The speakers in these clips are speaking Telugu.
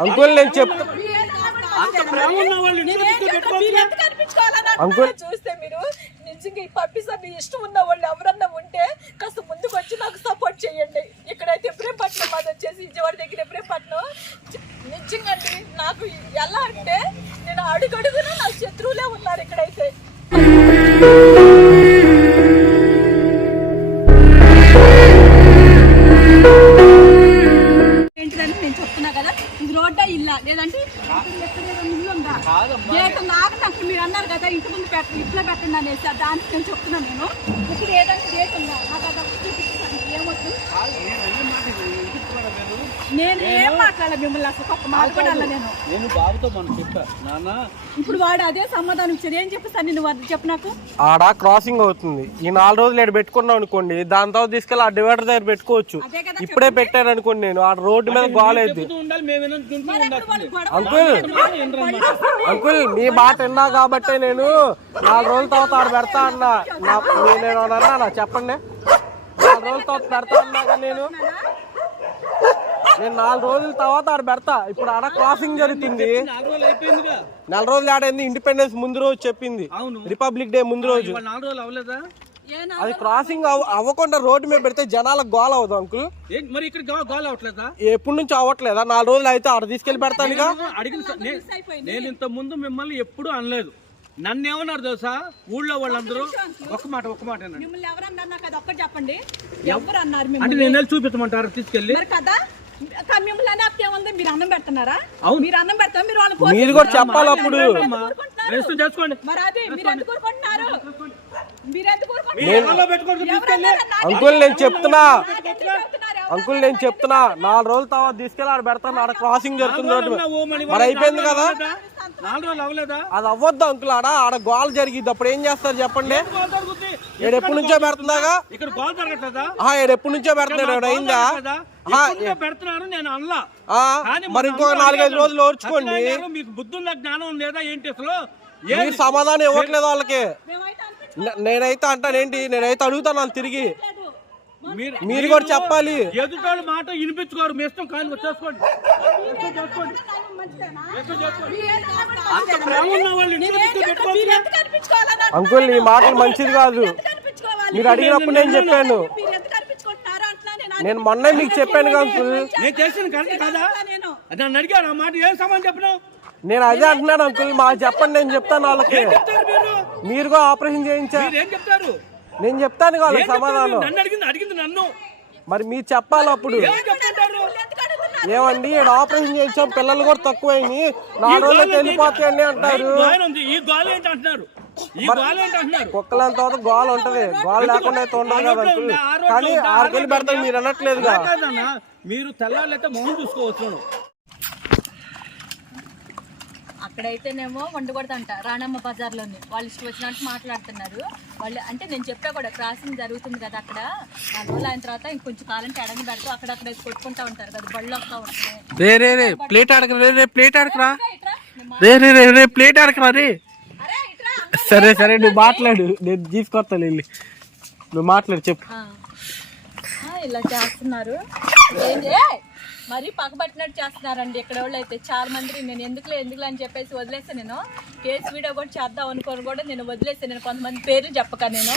అంకుల్ నేను చెప్ అంకుల్. చూస్తే మీరు నిజంగా ఈ పప్పీస్ అన్ని ఇష్టం ఉన్న వాళ్ళు ఎవరన్నా ఉంటే కాస్త ముందుకు వచ్చి నాకు సపోర్ట్ చేయండి. ఇక్కడైతే ఇబ్రహీంపట్నం మాది వచ్చేసి విజయవాడ దగ్గర ఇబ్రహీంపట్నం నిజంగా అండి నాకు ఎలా అంటే నేను అడుగడుగునా నా శత్రువులే ఉన్నారు ఇక్కడైతే. Dad. నేను చెప్తున్నాను నేను. ఇక్కడ ఏదైనా గేట్ ఉందా? నాకు అది ఒకటి చూపించండి ఏమొద్దు? నేను ఏం మాట్లాడాలి మిమ్మల్ని అసలు. ఒక్క మాట కూడా నేను. నేను బాబుతో మనం చెప్పా. నాన్న. ఇప్పుడు వాడు అదే సమాధానం ఇచ్చాడు. ఏం చెప్పేసాను నేను వాడు చెప్పు నాకు. ఆడ క్రాసింగ్ అవుతుంది. ఈ నాలుగు రోజులు ఇక్కడ పెట్టుకున్నాం అనుకోండి దాని తర్వాత తీసుకెళ్ళి ఆ డివైడర్ దగ్గర పెట్టుకోవచ్చు. అదే కదా ఇప్పుడే పెట్టాను అనుకోండి నేను. ఆ రోడ్డు మీద గోలేదు చెప్తూ ఉండాలి మేము వినుకుంటూ ఉండాల్సిందే? గొడవ అంకుల్ అంకుల్ మీ మాట విన్నా కాబట్టే నేను నాలుగు రోజుల తర్వాత ఆడ పెడతా అన్నా. నా నేను అన్నా చెప్పండి. నాలుగు రోజుల తర్వాత పెడతా అన్నాక నేను. నేను నాలుగు రోజుల తర్వాత ఆడ పెడతా. ఇప్పుడు ఆడ క్రాసింగ్ జరుగుతుంది. నాలుగు రోజులు అయిపోయిందిగా నెల రోజులు ఆడైంది ఇండిపెండెన్స్ ముందు రోజు చెప్పింది. రిపబ్లిక్ డే ముందు రోజు. అది క్రాసింగ్ అవ- అవ్వకుండా రోడ్డు మీద పెడితే జనాలకు గోల అవుతుంది అంకుల్ మరి ఇక్కడ గోల్ అవ్వట్లేదా? ఎప్పటి నుంచి అవ్వట్లేదా? నాలుగు రోజులు అయితే ఆడ తీసుకెళ్ళి పెడతానుగా అడిగిన స- నే- మిస్ అయిపోయింది. నేను ఇంత ముందు మిమ్మల్ని ఎప్పుడు అనలేదు. నన్ను ఏమన్నారు తెలుసా? ఊళ్ళో వాళ్ళందరూ ఒక మాట ఒక మాట మిమ్మల్ని ఎవరన్నారు నాకు అది ఒక్కటి చెప్పండి. ఎవరు అన్నారు అంటే నేను వెళ్ళి చూపించమంటారు తీసుకెళ్ళి. మరి కదా? కా- మిమ్మల్ని మీరు అన్నం పెడుతున్నారా? అవును. మీరు అన్నం పెడతారా? మీరు కూడా చెప్పాలి అప్పుడు. అమ్మా, వేసుకుని చేసుకోండి. మరి అదే ఎందుకు అంకుల్ నేను చెప్తున్నా. అంకుల్ నేను చెప్తున్నా. నాలుగు రోజుల తర్వాత తీసుకెళ్ళి ఆడ పెడతాను. ఆడ క్రాసింగ్ జరుగుతుంది మరి అయిపోయింది కదా? అది అవ్వద్దు అంకుల్ ఆడ ఆడ గోల్ జరిగిద్ది. అప్పుడు ఏం చేస్తారు చెప్పండి. ఏడు ఎప్పటి నుంచో పెడుతుందాగా? ఇక్కడ గోల్ ఎప్పటి నుంచో పెడుతున్నాడు అయిందా? నేను అనలా. మరి ఇంకో నాలుగైదు రోజులు ఓర్చుకోండి. మీకు జ్ఞానం లేదా ఏంటి అసలు? సమాధానం ఇవ్వట్లేదు వాళ్ళకి. నేనైతే అంటానేంటి నేనైతే అడుగుతాను తిరిగి. మీరు మీరు కూడా చెప్పాలి. ఎదుటోళ్ళ మాట వినిపించుకోరు. మీ ఇష్టం కానీ చేసుకోండి. అంకుల్ ఈ మాటలు మంచిది కాదు? మీరు అడిగినప్పుడు నేను చెప్పాను. నేను నేను మొన్నే మీకు చెప్పాను కదా అంకుల్. నేను చేసిన కరెక్ట్ కదా? నన్ను అడిగారు. ఆ మాట ఏం సమాధానం చెప్పినావు? నేను అదే అంటున్నాను అంకుల్. మాకు చెప్పండి నేను చెప్తాను వాళ్ళకి. మీరు కూడా ఆపరేషన్ చేయించా మీరు ఏం చెప్తారు? నేను చెప్తాను చెప్తారు? సమాధానం. నన్ను అడిగింది అడిగింది నన్ను. మరి మీరు చెప్పాలి అప్పుడు? ఏమండి ఆపరేషన్ చేయించాం పిల్లలు కూడా తక్కువైంది. నాలుగు రోజులు వెళ్ళిపోతాయండి అంటారు? ఈ గోల ఏంటి అంటున్నారు కుక్కలంత తర్వాత గోల ఉంటది. గోల లేకుండా అయితే ఉండదు కదా కానీ ఆరుకెళ్ళి పెడతాను మీరు అనట్లేదుగా మీరు తెల్లారైతే మొహం చూసుకోవచ్చు. అక్కడైతేనేమో వండకూడదంట రాణమ్మ బజార్లోని. వాళ్ళు ఇష్టం వచ్చినట్టు మాట్లాడుతున్నారు. వాళ్ళు అంటే నేను చెప్పా కూడా క్రాసింగ్ జరుగుతుంది కదా అక్కడ. రోజులు అయిన తర్వాత ఇంకొంచెం కాలం ఎడని పెడుతూ అక్కడక్కడ కొట్టుకుంటా ఉంటారు కదా బళ్ళు వస్తూ రే రే రే ప్లేట్ రే రే ప్లేట్ ఆడకరా ఇట్రా నేను మా- రే రే రే రే ప్లేట్ ఆడకరా రే. సరే సరే నువ్వు మాట్లాడు నేను తీసుకొస్తాను వెళ్ళి. నువ్వు మాట్లాడు చెప్పు. ఇలా చేస్తున్నారు! మరి పక్కబట్టినట్టు చేస్తున్నారండి ఇక్కడ వాళ్ళు అయితే. చాలా మంది నేను ఎందుకులే ఎందుకులే అని చెప్పేసి వదిలేసాను నేను. కేసు వీడియో కూడా చేద్దాం అనుకోని కూడా నేను వదిలేసాను నేను. కొంతమంది పేర్లు చెప్పక నేను.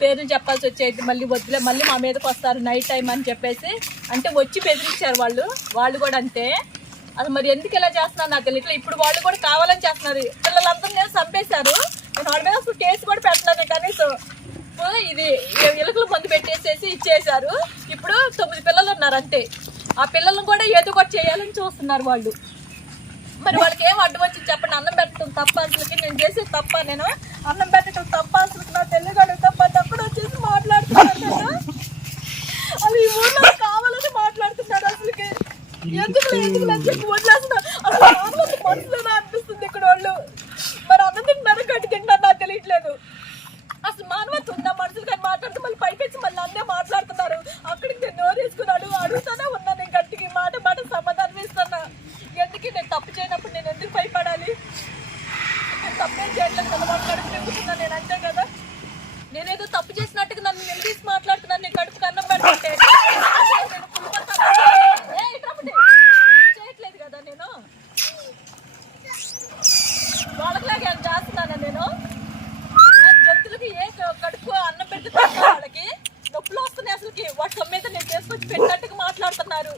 పేర్లు చెప్పాల్సి వచ్చేది మళ్ళీ వదిలే మళ్ళీ మా మీదకి వస్తారు నైట్ టైం అని చెప్పేసి. అంటే వచ్చి బెదిరించారు వాళ్ళు. వాళ్ళు కూడా అంతే. అది మరి ఎందుకు ఇలా చేస్తున్నారు నాకు తెలియట్లేదు ఇప్పుడు వాళ్ళు కూడా కావాలని చేస్తున్నారు. పిల్లలందరూ నేను చంపేశారు. నేను వాళ్ళ మీద అసలు కేసు కూడా పెట్టలేదు కనీసం. ఇది ఎలుకలు మందు పెట్టేసేసి ఇచ్చేశారు. ఇప్పుడు తొమ్మిది పిల్లలు ఉన్నారు అంతే. ఆ పిల్లలను కూడా ఏదో ఒకటి చేయాలని చూస్తున్నారు వాళ్ళు. మరి వాళ్ళకి ఏం అడ్డు వచ్చి చెప్పండి అన్నం పెట్టడం తప్ప అసలుకి నేను చేసేది తప్ప నేను అన్నం పెట్టడం తప్ప కలవాడు నేను అంతే కదా? నేనేదో తప్పు చేసినట్టుగా నన్ను నిలదీసి మాట్లాడుతున్నాను నేను కడుపు కన్నం పెడుతుంటే. చేయట్లేదు కదా నేను? వాళ్ళకిలాగే చేస్తున్నానా నేను? జంతువులకి ఏ కడుపు అన్నం పెడుతుంది వాళ్ళకి నొప్పులు వస్తున్నాయి అసలుకి. వాటి మీద నేను చేసుకొచ్చి పెట్టినట్టుగా మాట్లాడుతున్నారు.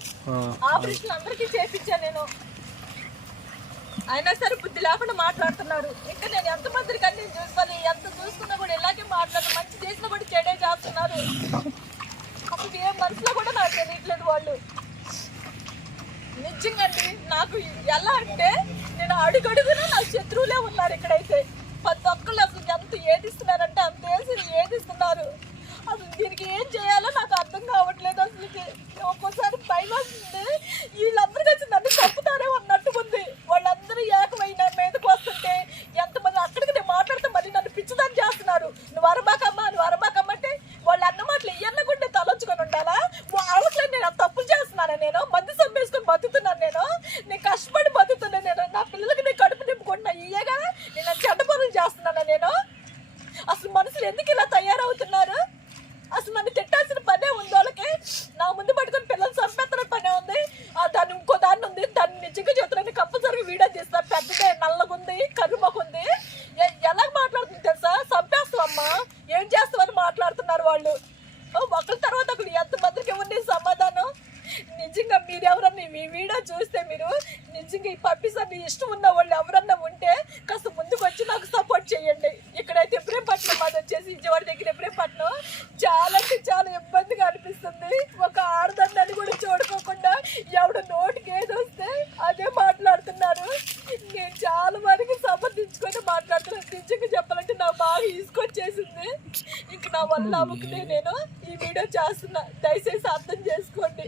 ఆపరేషన్ అందరికీ చేపించా నేను. అయినా సరే బుద్ధి లేకుండా మాట్లాడుతున్నారు. ఇంకా నేను ఎంత మందికి అన్ని చూసుకోవాలి ఎంత చూసుకున్నా కూడా ఇలాగే మాట్లాడు మంచి చేసినా కూడా చెడే చేస్తున్నారు. అసలు ఏ మనసులో కూడా నాకు తెలియట్లేదు వాళ్ళు. నిజంగాండి నాకు ఎలా అంటే నేను అడుగడుగునా నా శత్రువులే ఉన్నారు ఇక్కడైతే. ప్రతి ఒక్కళ్ళు అసలు ఎంత ఏదిస్తున్నారంటే అంత వేసి ఏదిస్తున్నారు. అసలు దీనికి ఏం చేయాలో నాకు అర్థం కావట్లేదు అసలుకి ఒక్కోసారి భయం వస్తుంది వీళ్ళందరూ కలిసి నన్ను చంపుతారే అన్నట్టు ఉంది వాళ్ళందరూ ఏకమైన మీదకి వస్తుంటే ఎంతమంది అక్కడికి నేను మాట్లాడితే మళ్ళీ నన్ను పిచ్చిదాన్ని చేస్తున్నారు నువ్వు అరబాకమ్మా నువ్వు అరబాకమ్మ అంటే వాళ్ళు అన్న మాటలు ఇయ్యన్న గుండె తలొచ్చుకొని ఉండాలా వాళ్ళకి నేను అంత తప్పులు చేస్తున్నాను నేను మంది సమ్మేసుకొని బతుకుతున్నాను నేను నేను కష్టపడి బతుకుతున్నాను నేను నా పిల్లలకి నేను కడుపు నింపుకుంటున్నా ఇయ్యగా నేను చెడ్డ పనులు చేస్తున్నాను నేను అసలు మనుషులు ఎందుకు ఇలా తయారవుతున్నారు? అసలు నన్ను తిట్టాల్సిన పనే ఉంది వాళ్ళకి. నా ముందు పట్టుకొని పిల్లలు చంపేస్తున్న పనే ఉంది. ఆ దాన్ని ఇంకో దాన్ని ఉంది. దాన్ని నిజంగా చెప్తున్నాను కంపల్సరీ వీడియో తీస్తాను పెద్దదే నల్లగుంది కరుమకుంది ఎలా మాట్లాడుతుంది తెలుసా? చంపేస్తావమ్మా. ఏం చేస్తావని మాట్లాడుతున్నారు వాళ్ళు. ఒకరి తర్వాత ఒకరు ఎంతమందికి ఉంది సమాధానం? నిజంగా మీరు ఎవరన్నా మీ వీడియో చూస్తే మీరు నిజంగా ఈ పప్పీస్ అన్ని ఇష్టం ఉన్న వాళ్ళు ఎవరన్నా నాకు తీసుకొచ్చేసింది. ఇంక నా వల్ల అమ్ముకునే నేను ఈ వీడియో చేస్తున్నా. దయచేసి అర్థం చేసుకోండి.